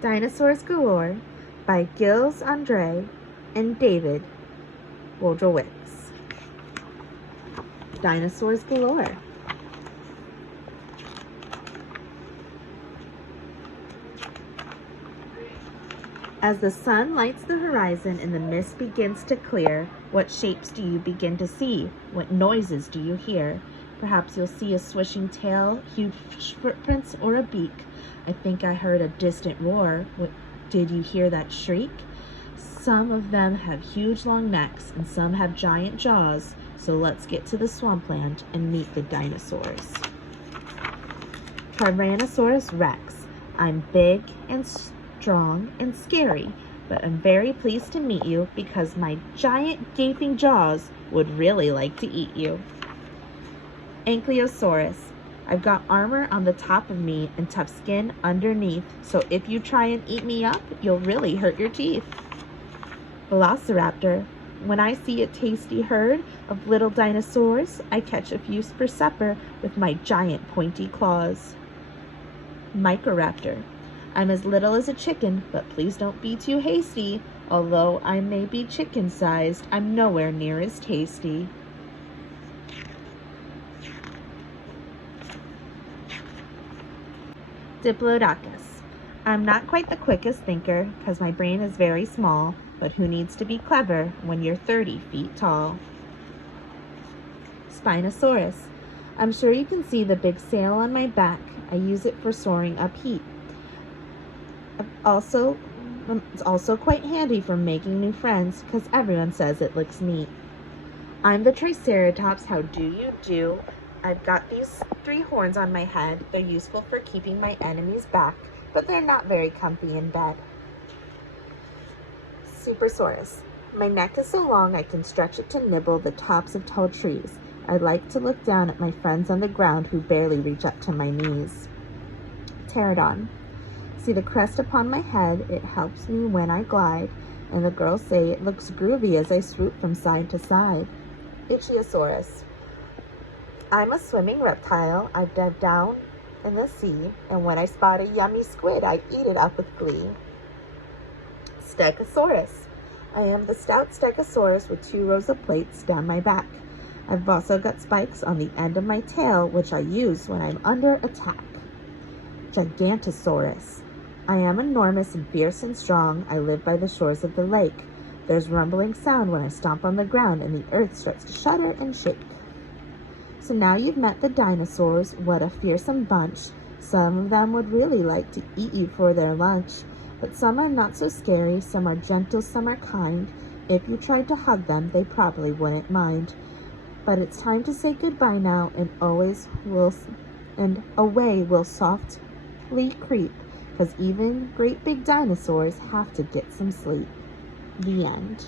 Dinosaurs Galore by Giles, Andreae, and David Wojtowycz. Dinosaurs Galore. As the sun lights the horizon and the mist begins to clear, what shapes do you begin to see? What noises do you hear? Perhaps you'll see a swishing tail, huge footprints, or a beak. I think I heard a distant roar. Did you hear that shriek? Some of them have huge long necks and some have giant jaws. So let's get to the swampland and meet the dinosaurs. Tyrannosaurus Rex. I'm big and strong and scary, but I'm very pleased to meet you because my giant gaping jaws would really like to eat you. Ankylosaurus. I've got armor on the top of me and tough skin underneath, so if you try and eat me up, you'll really hurt your teeth. Velociraptor. When I see a tasty herd of little dinosaurs, I catch a few for supper with my giant pointy claws. Microraptor. I'm as little as a chicken, but please don't be too hasty. Although I may be chicken-sized, I'm nowhere near as tasty. Diplodocus. I'm not quite the quickest thinker because my brain is very small, but who needs to be clever when you're 30 feet tall? Spinosaurus. I'm sure you can see the big sail on my back. I use it for soaring up heat. It's also quite handy for making new friends because everyone says it looks neat. I'm the Triceratops. How do you do? I've got these 3 horns on my head. They're useful for keeping my enemies back, but they're not very comfy in bed. Supersaurus. My neck is so long I can stretch it to nibble the tops of tall trees. I like to look down at my friends on the ground who barely reach up to my knees. Pterodon. See the crest upon my head? It helps me when I glide, and the girls say it looks groovy as I swoop from side to side. Ichiosaurus. I'm a swimming reptile. I dive down in the sea, and when I spot a yummy squid, I eat it up with glee. Stegosaurus. I am the stout Stegosaurus with 2 rows of plates down my back. I've also got spikes on the end of my tail, which I use when I'm under attack. Giganotosaurus. I am enormous and fierce and strong. I live by the shores of the lake. There's rumbling sound when I stomp on the ground and the earth starts to shudder and shake. So now you've met the dinosaurs. What a fearsome bunch. Some of them would really like to eat you for their lunch. But some are not so scary, some are gentle, some are kind. If you tried to hug them, they probably wouldn't mind. But it's time to say goodbye now, and away we'll softly creep, 'cause even great big dinosaurs have to get some sleep. The end.